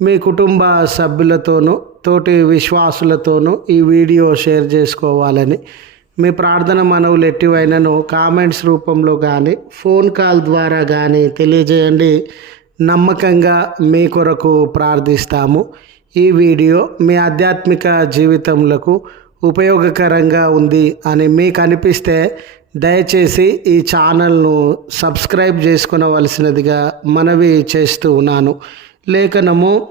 మీ కుటుంబ సభ్యులతోనూ తోటి విశ్వాసులతోనూ ఈ వీడియో షేర్ చేసుకోవాలని మీ ప్రార్థన మనవులు ఎట్టివైనను కామెంట్స్ రూపంలో కానీ ఫోన్ కాల్ ద్వారా కానీ తెలియజేయండి. నమ్మకంగా మీ కొరకు ప్రార్థిస్తాము. ఈ వీడియో మీ ఆధ్యాత్మిక జీవితములకు ఉపయోగకరంగా ఉంది అని మీకు అనిపిస్తే దయచేసి ఈ ఛానల్ను సబ్స్క్రైబ్ చేసుకునవలసినదిగా మనవి చేస్తూ ఉన్నాను. లేఖనము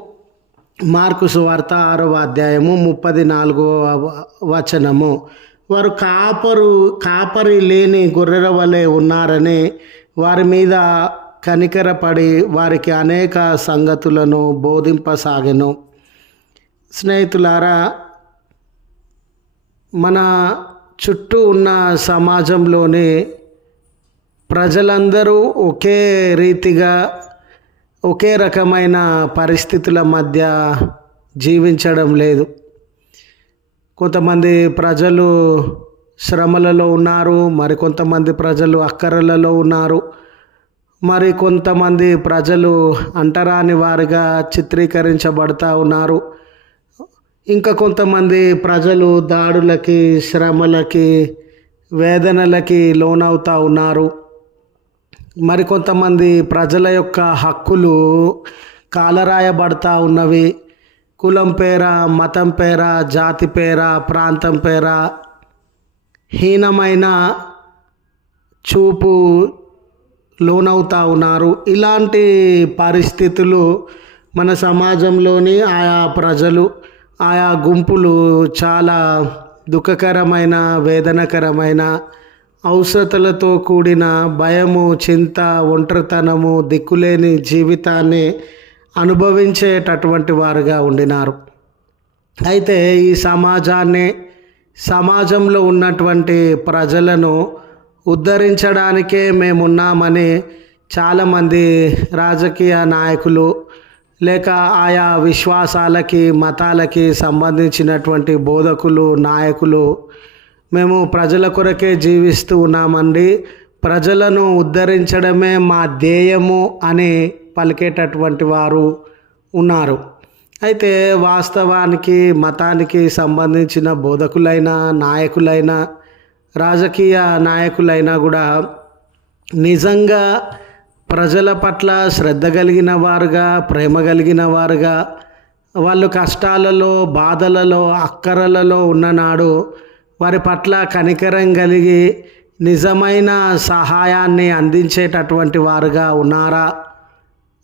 మార్కు సువార్త ఆరవ అధ్యాయము ముప్పది నాలుగవ వచనము. వారు కాపరు కాపరి లేని గొర్రెల వలె ఉన్నారని వారి మీద కనికరపడి వారికి అనేక సంగతులను బోధింపసాగెను. స్నేహితులారా మన చుట్టూ ఉన్న సమాజంలోని ప్రజలందరూ ఒకే రీతిగా ఒకే రకమైన పరిస్థితుల మధ్య జీవించడం లేదు. కొంతమంది ప్రజలు శ్రమలలో ఉన్నారు మరి కొంతమంది ప్రజలు అక్కరలలో ఉన్నారు. మరి కొంతమంది ప్రజలు అంటరాని వారిగా చిత్రీకరించబడతా ఉన్నారు. ఇంకా కొంతమంది ప్రజలు దాడులకి శ్రమలకి వేదనలకి లోనవుతూ ఉన్నారు. మరికొంతమంది ప్రజల యొక్క హక్కులు కాలరాయబడతా ఉన్నవి. కులం పేర మతం పేర జాతి పేర ప్రాంతం పేర హీనమైన చూపు లోనవుతా ఉన్నారు. ఇలాంటి పరిస్థితులు మన సమాజంలోని ఆయా ప్రజలు ఆయా గుంపులు చాలా దుఃఖకరమైన వేదనకరమైన ఔషధలతో కూడిన భయము చింత ఒంటరితనము దిక్కులేని జీవితాన్ని అనుభవించేటటువంటి వారుగా ఉండినారు. అయితే ఈ సమాజాన్ని సమాజంలో ఉన్నటువంటి ప్రజలను ఉద్ధరించడానికే మేమున్నామని చాలామంది రాజకీయ నాయకులు లేక ఆయా విశ్వాసాలకి మతాలకి సంబంధించినటువంటి బోధకులు నాయకులు మేము ప్రజల కొరకే జీవిస్తూ ఉన్నామండి. ప్రజలను ఉద్ధరించడమే మా ధ్యేయము అని పలికేటటువంటి వారు ఉన్నారు. అయితే వాస్తవానికి మతానికి సంబంధించిన బోధకులైన నాయకులైన రాజకీయ నాయకులైనా కూడా నిజంగా ప్రజల పట్ల శ్రద్ధ కలిగిన వారుగా ప్రేమ కలిగిన వారుగా వాళ్ళు కష్టాలలో బాధలలో అక్కరలలో ఉన్ననాడు వారి పట్ల కనికరం కలిగి నిజమైన సహాయాన్ని అందించేటటువంటి వారుగా ఉన్నారా?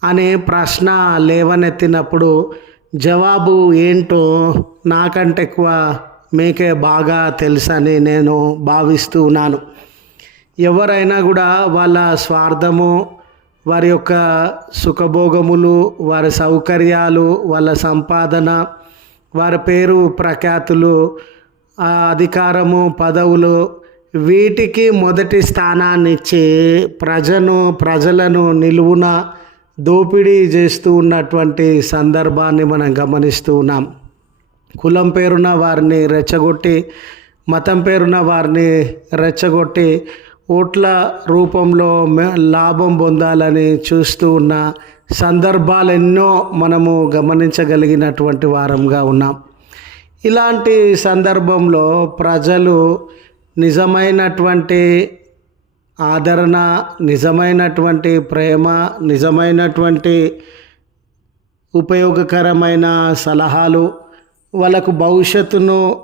అనే ప్రశ్న లేవనెత్తినప్పుడు జవాబు ఏంటో నాకంటే ఎక్కువ మీకే బాగా తెలుసని నేను భావిస్తూ ఉన్నాను. ఎవరైనా కూడా వాళ్ళ స్వార్థము వారి యొక్క సుఖభోగములు వారి సౌకర్యాలు వాళ్ళ సంపాదన వారి పేరు ప్రఖ్యాతులు అధికారము పదవులు వీటికి మొదటి స్థానాన్నిచ్చి ప్రజను ప్రజలను నిలువున దోపిడీ చేస్తూ ఉన్నటువంటి సందర్భాన్ని మనం గమనిస్తూ ఉన్నాం. కులం పేరున వారిని రెచ్చగొట్టి మతం పేరున వారిని రెచ్చగొట్టి ఓట్ల రూపంలో లాభం పొందాలని చూస్తూ ఉన్న సందర్భాలు ఎన్నో మనము గమనించగలిగినటువంటి వారంగా ఉన్నాం. ఇలాంటి సందర్భంలో ప్రజలు నిజమైనటువంటి ఆదరణ నిజమైనటువంటి ప్రేమ నిజమైనటువంటి ఉపయోగకరమైన సలహాలు వాళ్ళకు భవిష్యత్తును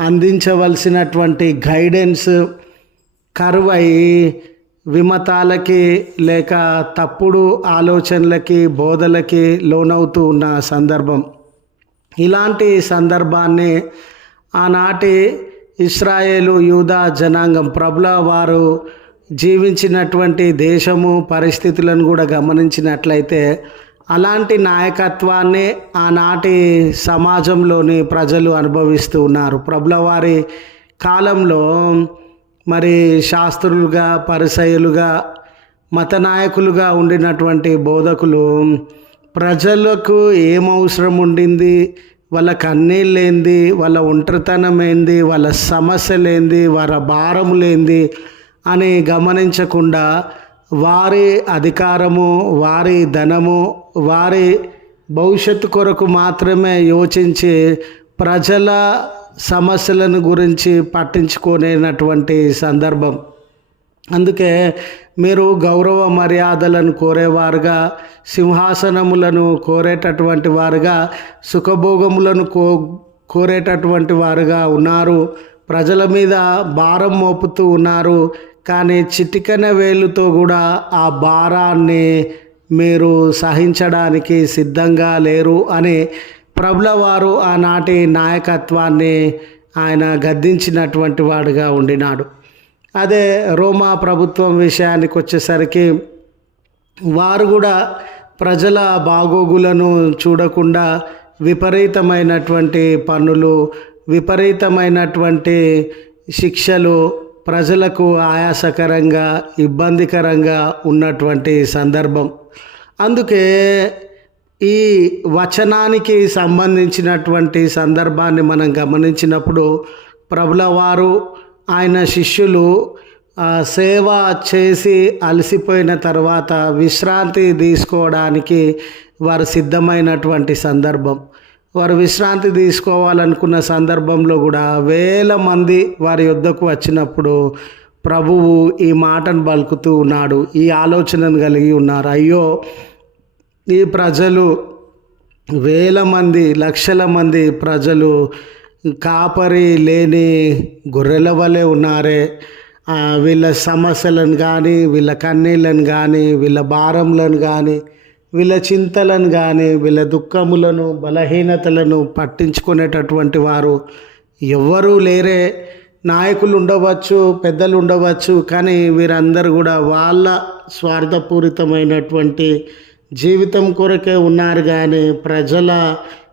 అందించవలసినటువంటి గైడెన్స్ కరువై విమతాలకి లేక తప్పుడు ఆలోచనలకి బోధలకి లోనవుతూ ఉన్న సందర్భం. ఇలాంటి సందర్భాన్ని ఆనాటి ఇస్రాయేలు యూదా జనాంగం ప్రభుల వారు జీవించినటువంటి దేశము పరిస్థితులను కూడా గమనించినట్లయితే అలాంటి నాయకత్వాన్ని ఆనాటి సమాజంలోని ప్రజలు అనుభవిస్తూ ఉన్నారు. ప్రభుల వారి కాలంలో మరి శాస్త్రులుగా పరిసయులుగా మత నాయకులుగా ఉండినటువంటి బోధకులు ప్రజలకు ఏం అవసరం ఉండింది వాళ్ళ కన్నీళ్ళేంది? వాళ్ళ ఒంటరితనం ఏంది వాళ్ళ సమస్యలేంది? వాళ్ళ భారములేంది? అని గమనించకుండా వారి అధికారము వారి ధనము వారి భవిష్యత్తు కొరకు మాత్రమే యోచించి ప్రజల సమస్యలను గురించి పట్టించుకునేటువంటి సందర్భం. అందుకే మీరు గౌరవ మర్యాదలను కోరేవారుగా సింహాసనములను కోరేటటువంటి వారుగా సుఖభోగములను కో కోరేటటువంటి వారుగా ఉన్నారు. ప్రజల మీద భారం మోపుతూ ఉన్నారు. కానీ చిటికన వేలుతో కూడా ఆ భారాన్ని మీరు సహించడానికి సిద్ధంగా లేరు అని ప్రభుల వారు ఆనాటి నాయకత్వాన్ని ఆయన గద్దించినటువంటి వాడుగా ఉండినాడు. అదే రోమా ప్రభుత్వం విషయానికి వచ్చేసరికి వారు కూడా ప్రజల బాగోగులను చూడకుండా విపరీతమైనటువంటి పన్నులు విపరీతమైనటువంటి శిక్షలు ప్రజలకు ఆయాసకరంగా ఇబ్బందికరంగా ఉన్నటువంటి సందర్భం. అందుకే ఈ వచనానికి సంబంధించినటువంటి సందర్భాన్ని మనం గమనించినప్పుడు ప్రభుల వారు ఆయన శిష్యులు సేవ చేసి అలసిపోయిన తర్వాత విశ్రాంతి తీసుకోవడానికి వారు సిద్ధమైనటువంటి సందర్భం. వారు విశ్రాంతి తీసుకోవాలనుకున్న సందర్భంలో కూడా వేల మంది వారి యుద్ధకు వచ్చినప్పుడు ప్రభువు ఈ మాటను పలుకుతూ ఉన్నాడు. ఈ ఆలోచనను కలిగి ఉన్నారు. అయ్యో ఈ ప్రజలు వేల మంది లక్షల మంది ప్రజలు కాపరి లేని గొర్రెల వలె ఉన్నారే. వీళ్ళ సమస్యలను కానీ వీళ్ళ కన్నీళ్ళను కానీ వీళ్ళ భారంలను కానీ వీళ్ళ చింతలను కానీ వీళ్ళ దుఃఖములను బలహీనతలను పట్టించుకునేటటువంటి వారు ఎవ్వరూ లేరే. నాయకులు ఉండవచ్చు పెద్దలు ఉండవచ్చు కానీ వీరందరూ కూడా వాళ్ళ స్వార్థపూరితమైనటువంటి జీవితం కొరకే ఉన్నారు కానీ ప్రజల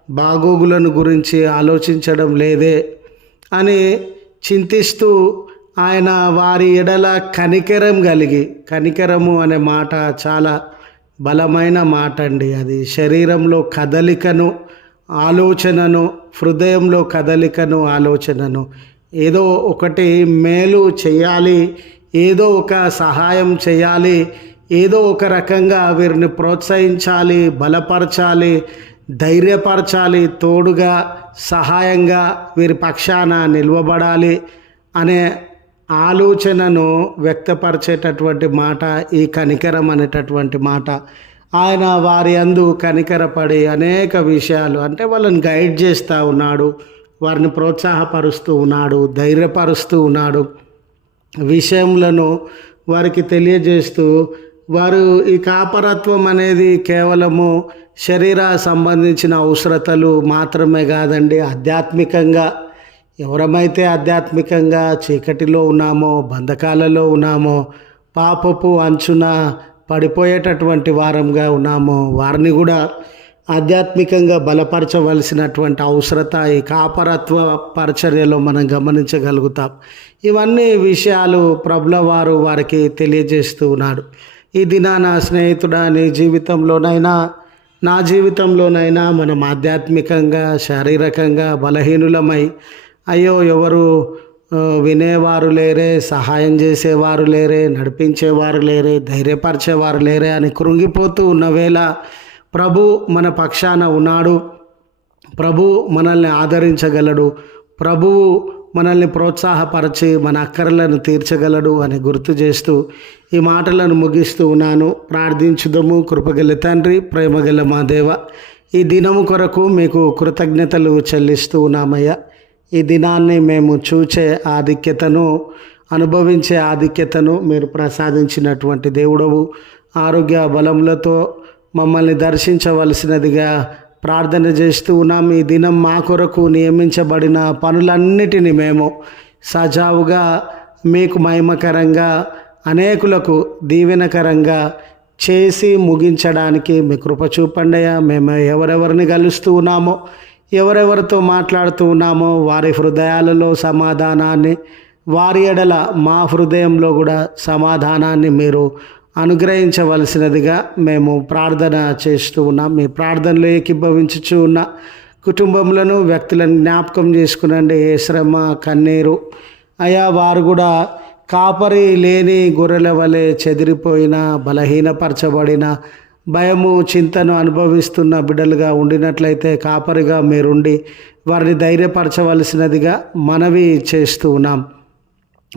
బాగోగులను గురించి ఆలోచించడం లేదే అని చింతిస్తూ ఆయన వారి ఎడల కనికరం కలిగి కనికరము అనే మాట చాలా బలమైన మాట అండి అది శరీరంలో కదలికను ఆలోచనను హృదయంలో కదలికను ఆలోచనను ఏదో ఒకటి మేలు చేయాలి ఏదో ఒక సహాయం చేయాలి ఏదో ఒక రకంగా వీరిని ప్రోత్సహించాలి బలపరచాలి ధైర్యపరచాలి తోడుగా సహాయంగా వీరి పక్షాన నిలవబడాలి అనే ఆలోచనను వ్యక్తపరిచేటటువంటి మాట ఈ కనికరం అనేటటువంటి మాట. ఆయన వారి అందు కనికరపడి అనేక విషయాలు అంటే వాళ్ళని గైడ్ చేస్తూ ఉన్నాడు వారిని ప్రోత్సాహపరుస్తూ ఉన్నాడు ధైర్యపరుస్తూ ఉన్నాడు. విషయములను వారికి తెలియజేస్తూ వారు ఈ కాపరత్వం అనేది కేవలము శరీర సంబంధించిన అవసరతలు మాత్రమే కాదండి ఆధ్యాత్మికంగా. ఎవరమైతే ఆధ్యాత్మికంగా చీకటిలో ఉన్నామో బంధకాలలో ఉన్నామో పాపపు అంచున పడిపోయేటటువంటి వారంగా ఉన్నామో వారిని కూడా ఆధ్యాత్మికంగా బలపరచవలసినటువంటి అవసరత ఈ కాపరత్వ పరిచర్యలో మనం గమనించగలుగుతాం. ఇవన్నీ విషయాలు ప్రభుల వారు వారికి తెలియజేస్తూ ఉన్నాడు ఈ దిన నా స్నేహితుడా నీ జీవితంలోనైనా నా జీవితంలోనైనా మనం ఆధ్యాత్మికంగా శారీరకంగా బలహీనులమై అయ్యో ఎవరు వినేవారు లేరే సహాయం చేసేవారు లేరే నడిపించేవారు లేరే ధైర్యపరిచేవారు లేరే అని కృంగిపోతూ ఉన్న వేళ ప్రభు మన పక్షాన ఉన్నాడు. ప్రభు మనల్ని ఆదరించగలడు. ప్రభువు మనల్ని ప్రోత్సాహపరిచి మన అక్కర్లను తీర్చగలడు అని గుర్తు చేస్తూ ఈ మాటలను ముగిస్తూ ఉన్నాను. ప్రార్థించుదము. కృపగల తండ్రి ప్రేమగల మా దేవ ఈ దినము కొరకు మీకు కృతజ్ఞతలు చెల్లిస్తూ ఉన్నామయ్యా. ఈ దినాన్ని మేము చూచే ఆధిక్యతను అనుభవించే ఆధిక్యతను మీరు ప్రసాదించినటువంటి దేవుడవు. ఆరోగ్య బలములతో మమ్మల్ని దర్శించవలసినదిగా ప్రార్థన చేస్తూ ఉన్నాం. ఈ దినం మా కొరకు నియమించబడిన పనులన్నిటిని మేము సజావుగా మీకు మహిమకరంగా అనేకులకు దీవెనకరంగా చేసి ముగించడానికి మీ కృప చూపండియా మేము ఎవరెవరిని కలుస్తూ ఉన్నామో ఎవరెవరితో మాట్లాడుతూ ఉన్నామో వారి హృదయాలలో సమాధానాన్ని వారి ఎడల మా హృదయంలో కూడా సమాధానాన్ని మీరు అనుగ్రహించవలసినదిగా మేము ప్రార్థన చేస్తూ ఉన్నాం. మీ ప్రార్థనలో ఏకీభవించుచు ఉన్న కుటుంబములను వ్యక్తులను జ్ఞాపకం చేసుకునండి. ఏ శ్రమ కన్నీరు అయా వారు కూడా కాపరి లేని గొర్రెల వలె చెదిరిపోయిన బలహీనపరచబడిన భయము చింతను అనుభవిస్తున్న బిడ్డలుగా ఉండినట్లయితే కాపరిగా మీరుండి వారిని ధైర్యపరచవలసినదిగా మనవి చేస్తూ ఉన్నాం.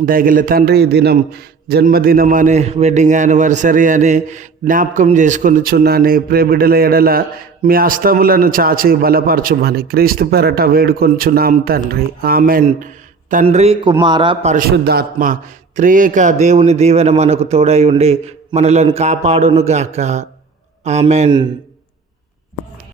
దయగల తండ్రి దినం జన్మదినం అని వెడ్డింగ్ యానివర్సరీ అని జ్ఞాపకం చేసుకొని చున్నాని ప్రేబిడ్డల ఎడల మీ అస్తములను చాచి బలపరచుమని క్రీస్తు పెరట వేడుకొనిచున్నాం తండ్రి. ఆమెన్. తండ్రి కుమార పరిశుద్ధాత్మ త్రియేక దేవుని దీవెన మనకు తోడై ఉండి మనలను కాపాడునుగాక. ఆమెన్.